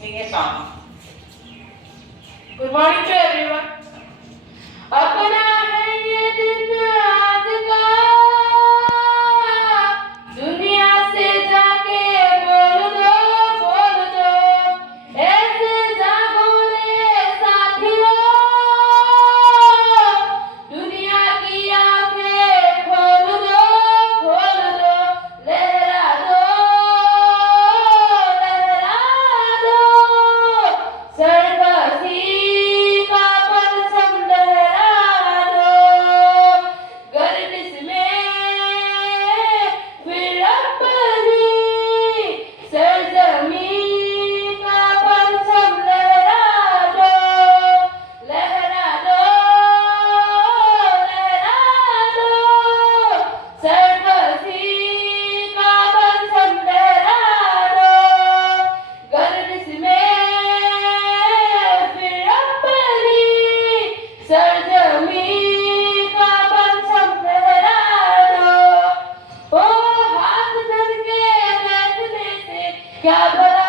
Sing a song. Good morning to everyone. अपना है ये दिन आज का, दुनिया से जाके बोल दो, ऐसे जागो रे साथियों, दुनिया की आंखें खोल दो, लहरा दो, सरकसी का परचम लहरा दो, गर्दिश में फिर अपनी सरजमी का परचम लहरा दो, सरकसी का परचम लहरा दो, गर्दिश में फिर अपनी सरजमी का परचम लहरा दो। ओ हाथ धर के बैठने से क्या भला